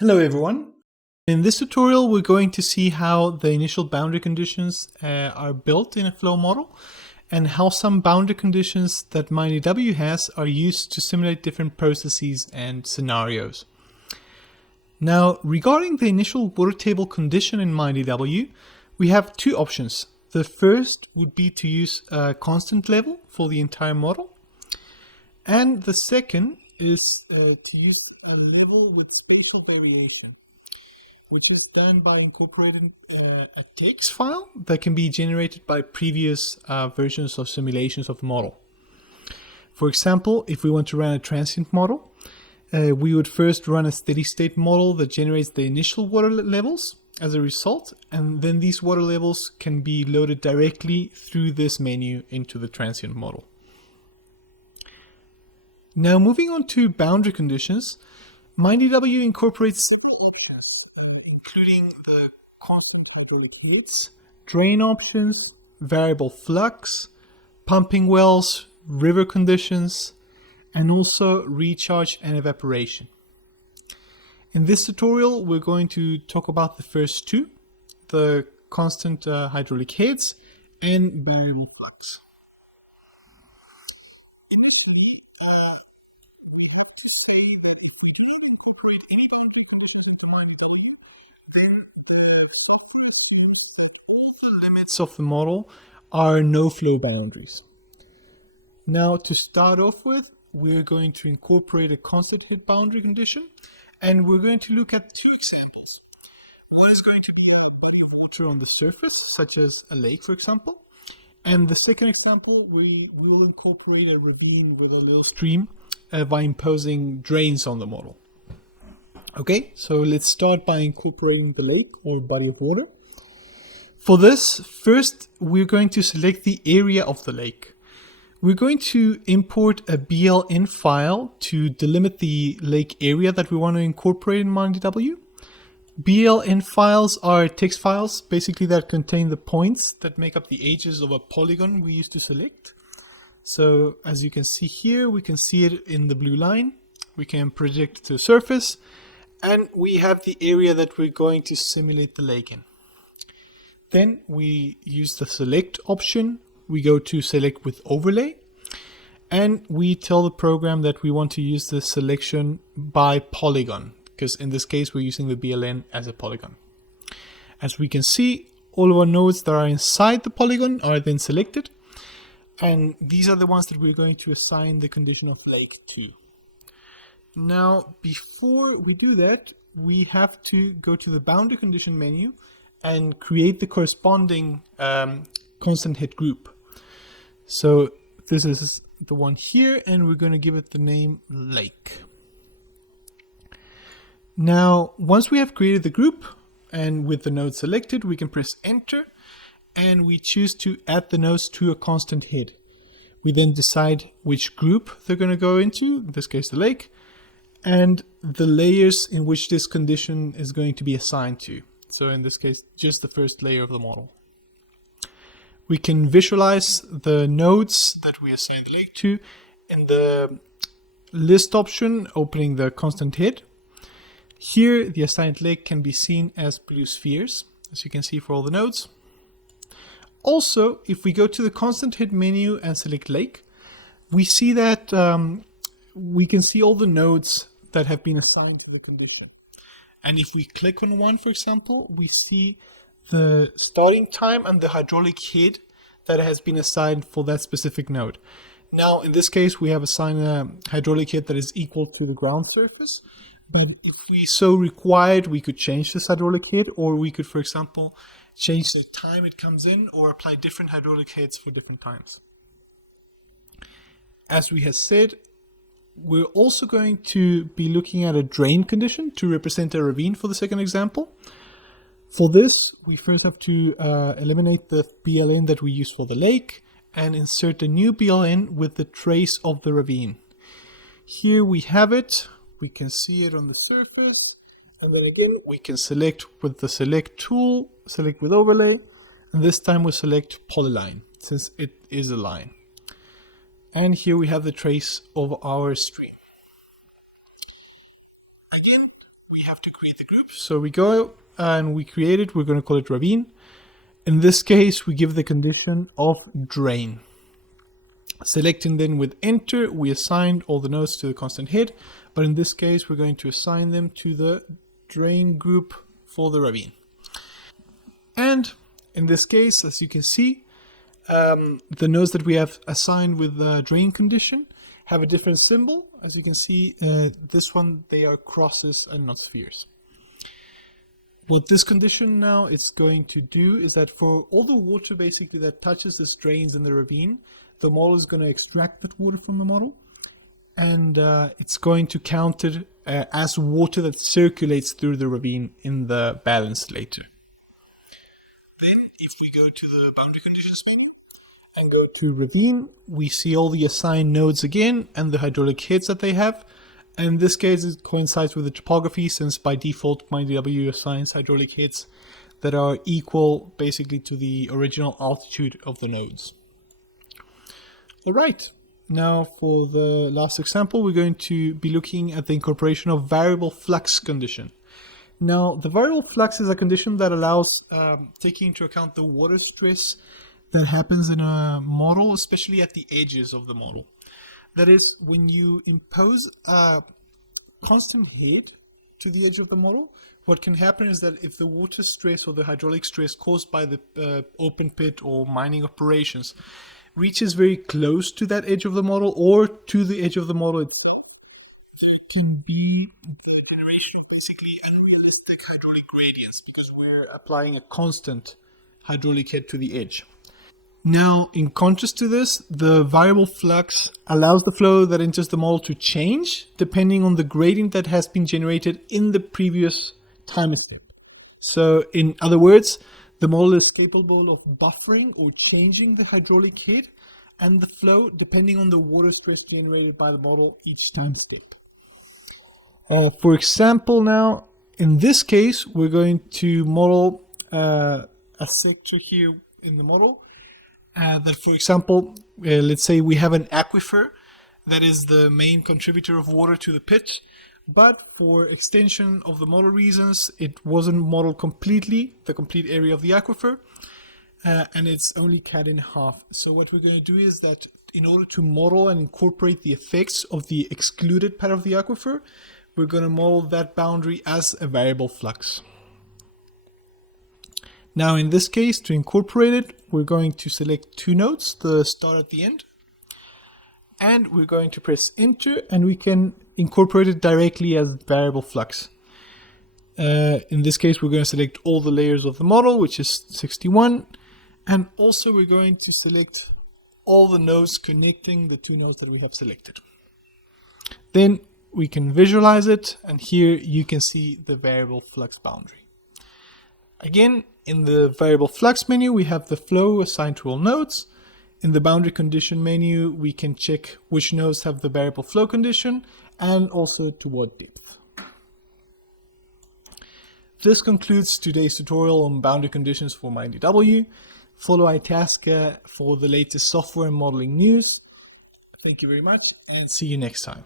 Hello everyone. In this tutorial we're going to see how the initial boundary conditions are built in a flow model and how some boundary conditions that MINEDW has are used to simulate different processes and scenarios. Now, regarding the initial water table condition in MINEDW, we have two options. The first would be to use a constant level for the entire model, and the second is to use a level with spatial variation, which is done by incorporating a text file that can be generated by previous versions of simulations of the model. For example, if we want to run a transient model, we would first run a steady state model that generates the initial water levels as a result, and then these water levels can be loaded directly through this menu into the transient model. Now, moving on to boundary conditions, MINEDW incorporates several options, including the constant hydraulic heats, drain options, variable flux, pumping wells, river conditions, and also recharge and evaporation. In this tutorial, we're going to talk about the first two, the constant hydraulic heads and variable flux. Initially, limits of the model are no flow boundaries. Now, to start off with, we're going to incorporate a constant head boundary condition, and we're going to look at two examples. One is going to be a body of water on the surface, such as a lake, for example. And the second example, we will incorporate a ravine with a little stream by imposing drains on the model. Okay, so let's start by incorporating the lake or body of water. For this, first we're going to select the area of the lake. We're going to import a BLN file to delimit the lake area that we want to incorporate in MINEDW. BLN files are text files, basically, that contain the points that make up the edges of a polygon we used to select. So as you can see here, we can see it in the blue line. We can project it to the surface, and we have the area that we're going to simulate the lake in. Then we use the select option. We go to select with overlay, and we tell the program that we want to use the selection by polygon, because in this case we're using the BLN as a polygon. As we can see, all of our nodes that are inside the polygon are then selected, and these are the ones that we're going to assign the condition of lake to. Now, before we do that, we have to go to the boundary condition menu and create the corresponding constant head group. So this is the one here, and we're going to give it the name lake. Now, once we have created the group and with the node selected, we can press enter, and we choose to add the nodes to a constant head. We then decide which group they're going to go into, in this case the lake, and the layers in which this condition is going to be assigned to. So in this case, just the first layer of the model. We can visualize the nodes that we assign the lake to in the list option, opening the constant head. Here, the assigned lake can be seen as blue spheres, as you can see for all the nodes. Also, if we go to the constant head menu and select lake, we see that we can see all the nodes that have been assigned to the condition. And if we click on one, for example, we see the starting time and the hydraulic head that has been assigned for that specific node. Now, in this case, we have assigned a hydraulic head that is equal to the ground surface. But if we so required, we could change this hydraulic head, or we could, for example, change the time it comes in or apply different hydraulic heads for different times. As we have said, we're also going to be looking at a drain condition to represent a ravine for the second example. For this, we first have to eliminate the BLN that we use for the lake and insert a new BLN with the trace of the ravine. Here we have it. We can see it on the surface, and then again we can select with the select tool, select with overlay, and this time we select polyline since it is a line. And here we have the trace of our stream. Again, we have to create the group. So we go and we create it. We're going to call it ravine. In this case, we give the condition of drain. Selecting then with enter, we assigned all the nodes to the constant head, but in this case, we're going to assign them to the drain group for the ravine. And in this case, as you can see, the nodes that we have assigned with the drain condition have a different symbol. As you can see, this one, they are crosses and not spheres. What this condition now is going to do is that for all the water basically that touches the drains in the ravine, the model is going to extract that water from the model, and it's going to count it as water that circulates through the ravine in the balance later. Then if we go to the boundary conditions panel and go to ravine, we see all the assigned nodes again and the hydraulic heads that they have. And in this case, it coincides with the topography, since by default MINEDW assigns hydraulic heads that are equal basically to the original altitude of the nodes. Alright, now for the last example, we're going to be looking at the incorporation of variable flux condition. Now, the variable flux is a condition that allows taking into account the water stress that happens in a model, especially at the edges of the model. That is, when you impose a constant head to the edge of the model, what can happen is that if the water stress or the hydraulic stress caused by the open pit or mining operations reaches very close to that edge of the model or to the edge of the model itself, it can be the generation of basically unrealistic hydraulic gradients because we're applying a constant hydraulic head to the edge. Now, in contrast to this, the variable flux allows the flow that enters the model to change depending on the gradient that has been generated in the previous time step. So, in other words, the model is capable of buffering or changing the hydraulic head and the flow depending on the water stress generated by the model each time step. For example, now, in this case, we're going to model a sector here in the model. That, for example, let's say we have an aquifer that is the main contributor of water to the pit, but for extension of the model reasons, it wasn't modeled completely, the complete area of the aquifer, and it's only cut in half. So what we're going to do is that in order to model and incorporate the effects of the excluded part of the aquifer, we're going to model that boundary as a variable flux. Now in this case, to incorporate it, we're going to select two nodes, the start at the end, and we're going to press enter, and we can incorporate it directly as variable flux. In this case, we're going to select all the layers of the model, which is 61, and also we're going to select all the nodes connecting the two nodes that we have selected. Then we can visualize it, and here you can see the variable flux boundary. Again, in the variable flux menu, we have the flow assigned to all nodes. In the boundary condition menu, we can check which nodes have the variable flow condition and also to what depth. This concludes today's tutorial on boundary conditions for MINEDW. Follow Itasca for the latest software and modeling news. Thank you very much and see you next time.